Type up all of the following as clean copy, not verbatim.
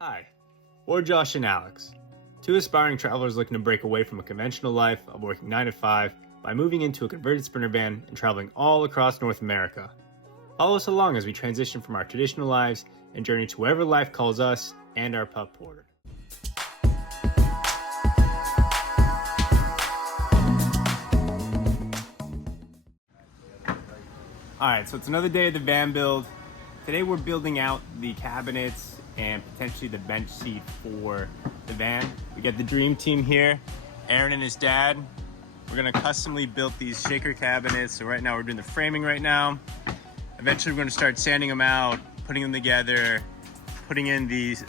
Hi, we're Josh and Alex, two aspiring travelers looking to break away from a conventional life of working 9 to 5 by moving into a converted Sprinter van and traveling all across North America. Follow us along as we transition from our traditional lives and journey to wherever life calls us and our pup Porter. Alright, so it's another day of the van build. Today we're building out the cabinets and potentially the bench seat for the van. We got the dream team here, Aaron and his dad. We're gonna customly build these shaker cabinets. So right now we're doing the framing right now. Eventually we're gonna start sanding them out, putting them together, putting in these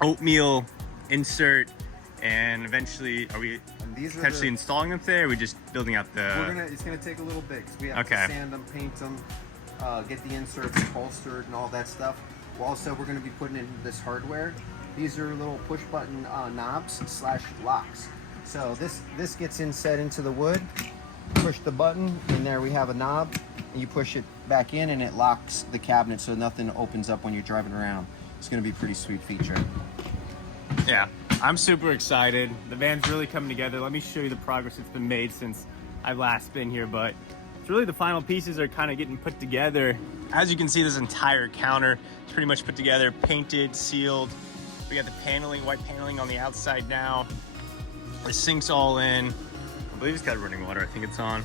oatmeal insert, and eventually are we potentially installing them today, or are we just building out the... It's gonna take a little bit because we have to sand them, paint them, get the inserts upholstered and all that stuff. Also, we're going to be putting in this hardware. These are little push button knobs / locks. So this gets set into the wood. Push the button, and there we have a knob, and you push it back in and it locks the cabinet so nothing opens up when you're driving around. It's going to be a pretty sweet feature. Yeah, I'm super excited. The van's really coming together. Let me show you the progress that's been made since I've last been here, but it's really the final pieces are kind of getting put together. As you can see, this entire counter is pretty much put together, painted, sealed. We got the paneling, white paneling on the outside now. The sink's all in. I believe it's got running water. I think it's on.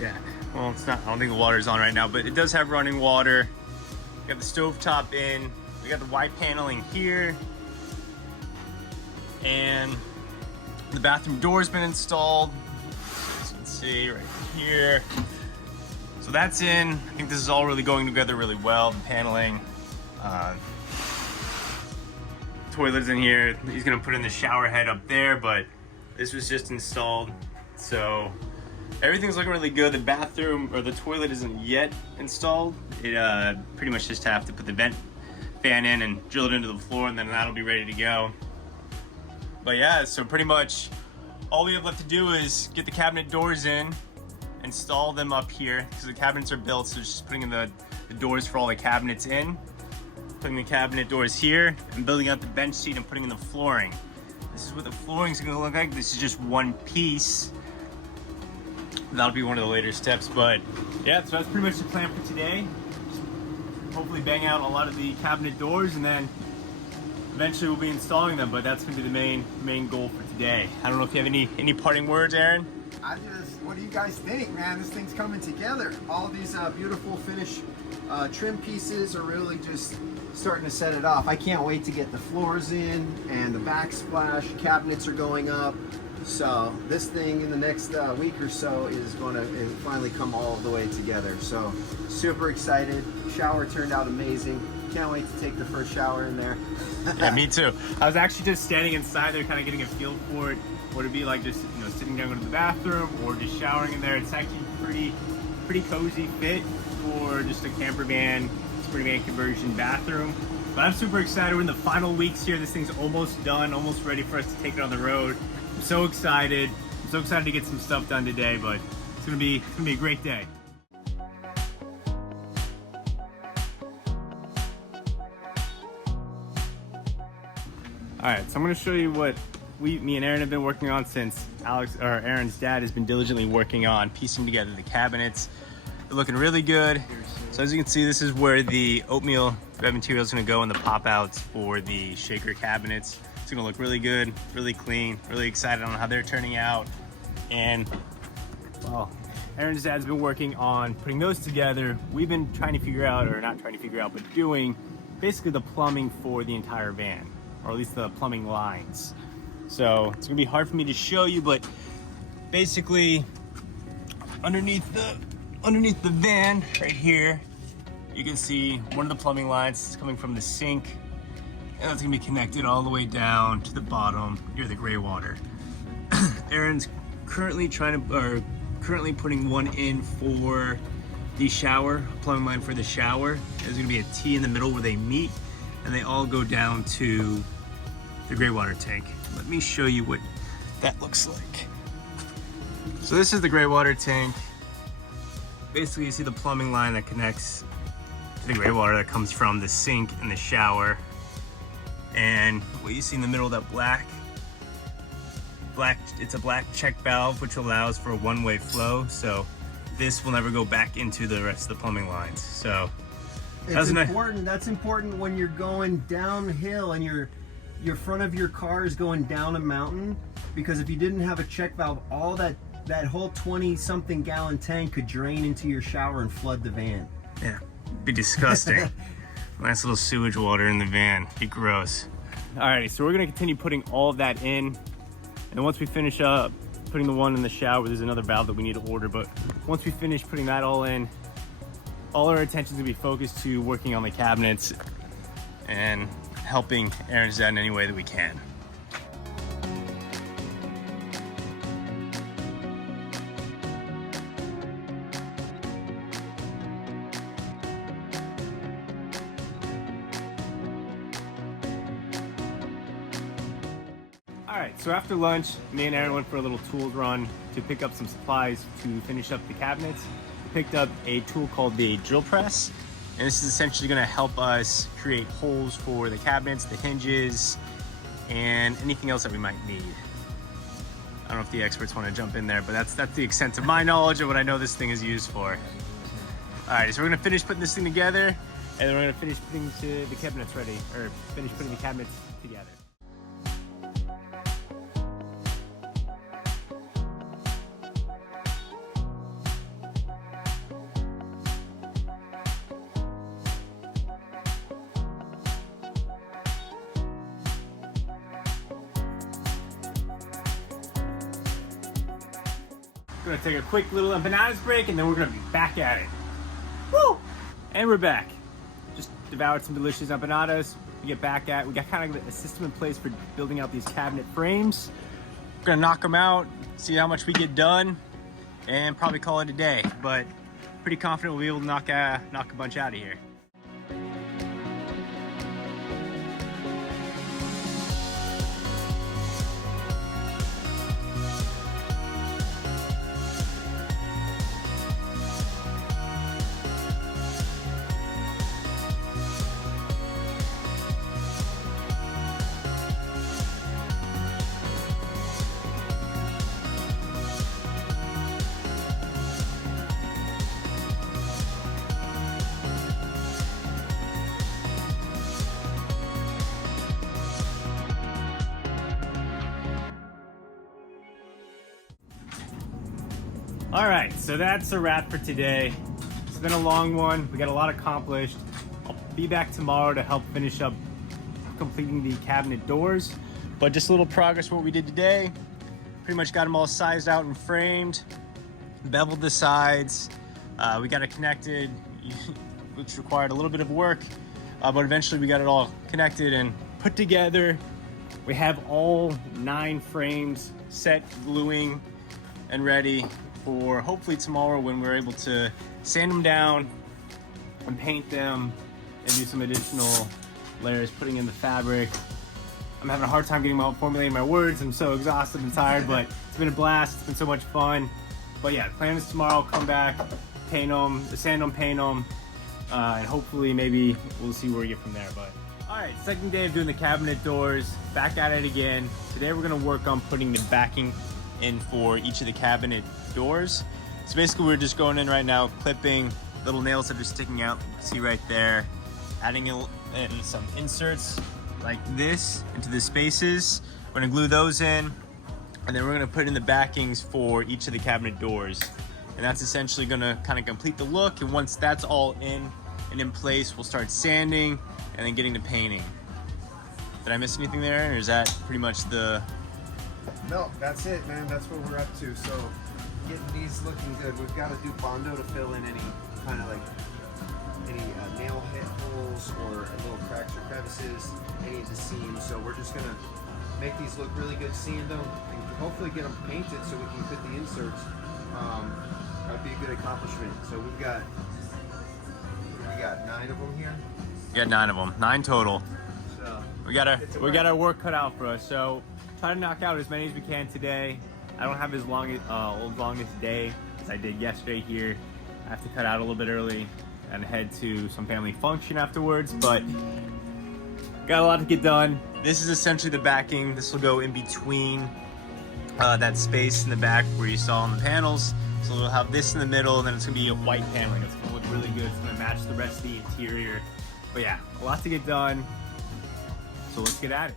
Yeah, well, it's not. I don't think the water is on right now, but it does have running water. We got the stovetop in. We got the white paneling here. And the bathroom door's been installed. As you can see right here. So that's in. I think this is all really going together really well. The paneling, toilet's in here. He's gonna put in the shower head up there, but this was just installed. So everything's looking really good. The bathroom or the toilet isn't yet installed. It pretty much just have to put the vent fan in and drill it into the floor, and then that'll be ready to go. But yeah, so pretty much all we have left to do is get the cabinet doors in, install them up here because the cabinets are built, so just putting in the doors for all the cabinets in, putting the cabinet doors here, and building out the bench seat and putting in the flooring. This is what the flooring's gonna look like. This is just one piece. That'll be one of the later steps, but yeah, so that's pretty much the plan for today. Just hopefully bang out a lot of the cabinet doors, and then eventually we'll be installing them, but that's gonna be the main goal for today. I don't know if you have any parting words, Aaron? What do you guys think, man? This thing's coming together. All of these beautiful finish trim pieces are really just starting to set it off. I can't wait to get the floors in and the backsplash. Cabinets are going up. So this thing in the next week or so is going to finally come all the way together. So super excited. Shower turned out amazing. Can't wait to take the first shower in there. Yeah, me too. I was actually just standing inside there, kind of getting a feel for it. What it'd be like just sitting down, going to the bathroom, or just showering in there. It's actually pretty cozy fit for just a camper van, Sprinter van conversion bathroom. But I'm super excited. We're in the final weeks here. This thing's almost done, almost ready for us to take it on the road. I'm so excited. I'm so excited to get some stuff done today, but it's gonna be a great day. All right, so I'm gonna show you what me and Aaron have been working on since Aaron's dad has been diligently working on piecing together the cabinets. They're looking really good. So as you can see, this is where the oatmeal bed material is gonna go in the pop outs for the shaker cabinets. It's gonna look really good, really clean, really excited on how they're turning out. And well, Aaron's dad's been working on putting those together. We've been trying to figure out, or not trying to figure out, but doing basically the plumbing for the entire van, or at least the plumbing lines. So it's gonna be hard for me to show you, but basically underneath the van right here, you can see one of the plumbing lines coming from the sink, and that's gonna be connected all the way down to the bottom near the gray water. Aaron's currently putting one in for the shower, plumbing line for the shower. There's gonna be a T in the middle where they meet, and they all go down to the gray water tank. Let me show you what that looks like. So this is the gray water tank. Basically, you see the plumbing line that connects to the gray water that comes from the sink and the shower. And what you see in the middle of that black, it's a black check valve, which allows for a one-way flow. So this will never go back into the rest of the plumbing lines. So it's important. That's important when you're going downhill and your front of your car is going down a mountain, because if you didn't have a check valve, all that whole 20-something gallon tank could drain into your shower and flood the van. Yeah, be disgusting. Nice little sewage water in the van. Be gross. Alrighty, so we're gonna continue putting all of that in, and once we finish up putting the one in the shower, there's another valve that we need to order, but once we finish putting that all in, all our attention is gonna be focused to working on the cabinets and helping Aaron's dad in any way that we can. Alright, so after lunch, me and Aaron went for a little tools run to pick up some supplies to finish up the cabinets. We picked up a tool called the drill press, and this is essentially going to help us create holes for the cabinets, the hinges, and anything else that we might need. I don't know if the experts want to jump in there, but that's the extent of my knowledge of what I know this thing is used for. Alright, so we're going to finish putting this thing together, and then we're going to finish putting the cabinets ready, or finish putting the cabinets together. We're gonna take a quick little empanadas break, and then we're gonna be back at it. Woo! And we're back. Just devoured some delicious empanadas. We get back at, we got kind of a system in place for building out these cabinet frames. We're gonna knock them out, see how much we get done, and probably call it a day. But pretty confident we'll be able to knock a bunch out of here. All right, so that's a wrap for today. It's been a long one. We got a lot accomplished. I'll be back tomorrow to help finish up completing the cabinet doors. But just a little progress what we did today. Pretty much got them all sized out and framed, beveled the sides. We got it connected, which required a little bit of work, but eventually we got it all connected and put together. We have all 9 frames set, gluing, and ready for hopefully tomorrow when we're able to sand them down and paint them and do some additional layers, putting in the fabric. I'm having a hard time formulating my words. I'm so exhausted and tired, but it's been a blast. It's been so much fun. But yeah, the plan is tomorrow, come back, paint them, sand them, paint them, and hopefully maybe we'll see where we get from there. But all right, second day of doing the cabinet doors, back at it again. Today we're gonna work on putting the backing in for each of the cabinet doors. So basically we're just going in right now, clipping little nails that are sticking out, you can see right there, adding in some inserts like this into the spaces. We're gonna glue those in, and then we're gonna put in the backings for each of the cabinet doors. And that's essentially gonna kind of complete the look, and once that's all in and in place, we'll start sanding and then getting to painting. Did I miss anything there, or is that pretty much the... No, that's it, man. That's what we're up to. So getting these looking good. We've got to do Bondo to fill in any kind of like any nail hit holes or little cracks or crevices, any of the seams. So we're just gonna make these look really good, sand them, and hopefully get them painted so we can put the inserts. That'd be a good accomplishment. So we got 9 of them here. We got 9 of them, 9 total. So we got our work cut out for us. So try to knock out as many as we can today. I don't have as longest day as I did yesterday here. I have to cut out a little bit early and head to some family function afterwards, but Got a lot to get done. This is essentially the backing. This will go in between that space in the back where you saw on the panels. So we'll have this in the middle, and then it's gonna be a white paneling. It's gonna look really good. It's gonna match the rest of the interior. But yeah, a lot to get done. So let's get at it.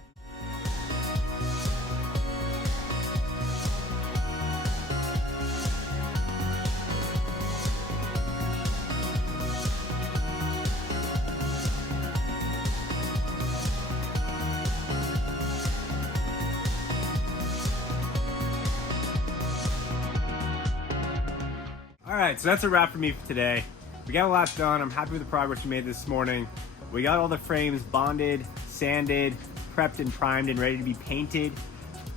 All right, so that's a wrap for me for today. We got a lot done. I'm happy with the progress we made this morning. We got all the frames bonded, sanded, prepped and primed and ready to be painted.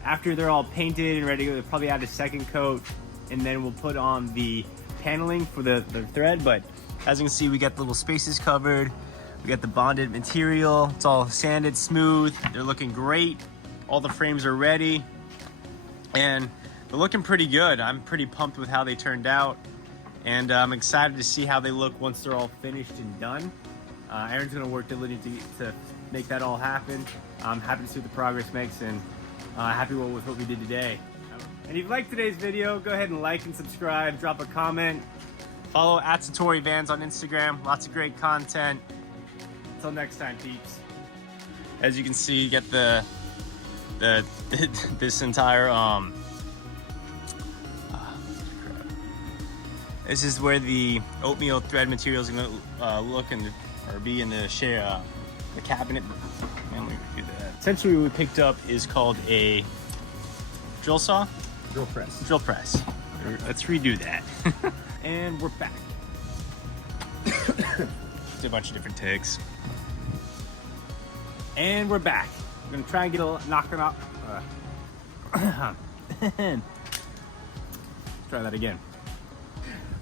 After they're all painted and ready to go, we'll probably add a second coat, and then we'll put on the paneling for the thread. But as you can see, we got the little spaces covered. We got the bonded material. It's all sanded, smooth. They're looking great. All the frames are ready, and they're looking pretty good. I'm pretty pumped with how they turned out. And I'm excited to see how they look once they're all finished and done. Aaron's gonna work diligently to make that all happen. I'm happy to see what the progress makes, and happy with what we did today. And if you liked today's video, go ahead and like and subscribe, drop a comment. Follow @SatoriVans on Instagram, lots of great content. Until next time, peeps. As you can see, you get this entire this is where the oatmeal thread material is going to look or be in the cabinet. Man, let me do that. Essentially, what we picked up is called a drill saw. Drill press. Drill press. Let's redo that. And we're back. Did a bunch of different takes. And we're back. We're gonna try and get a knocking off. Try that again.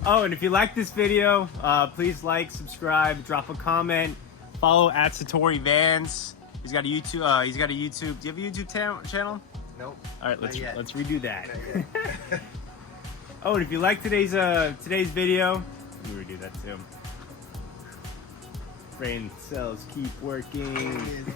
Oh, and if you like this video, please like, subscribe, drop a comment, follow @SatoriVans. He's got a YouTube. Do you have a YouTube channel? Nope. All right, let's redo that. Oh, and if you like today's video, let me redo that too. Brain cells keep working.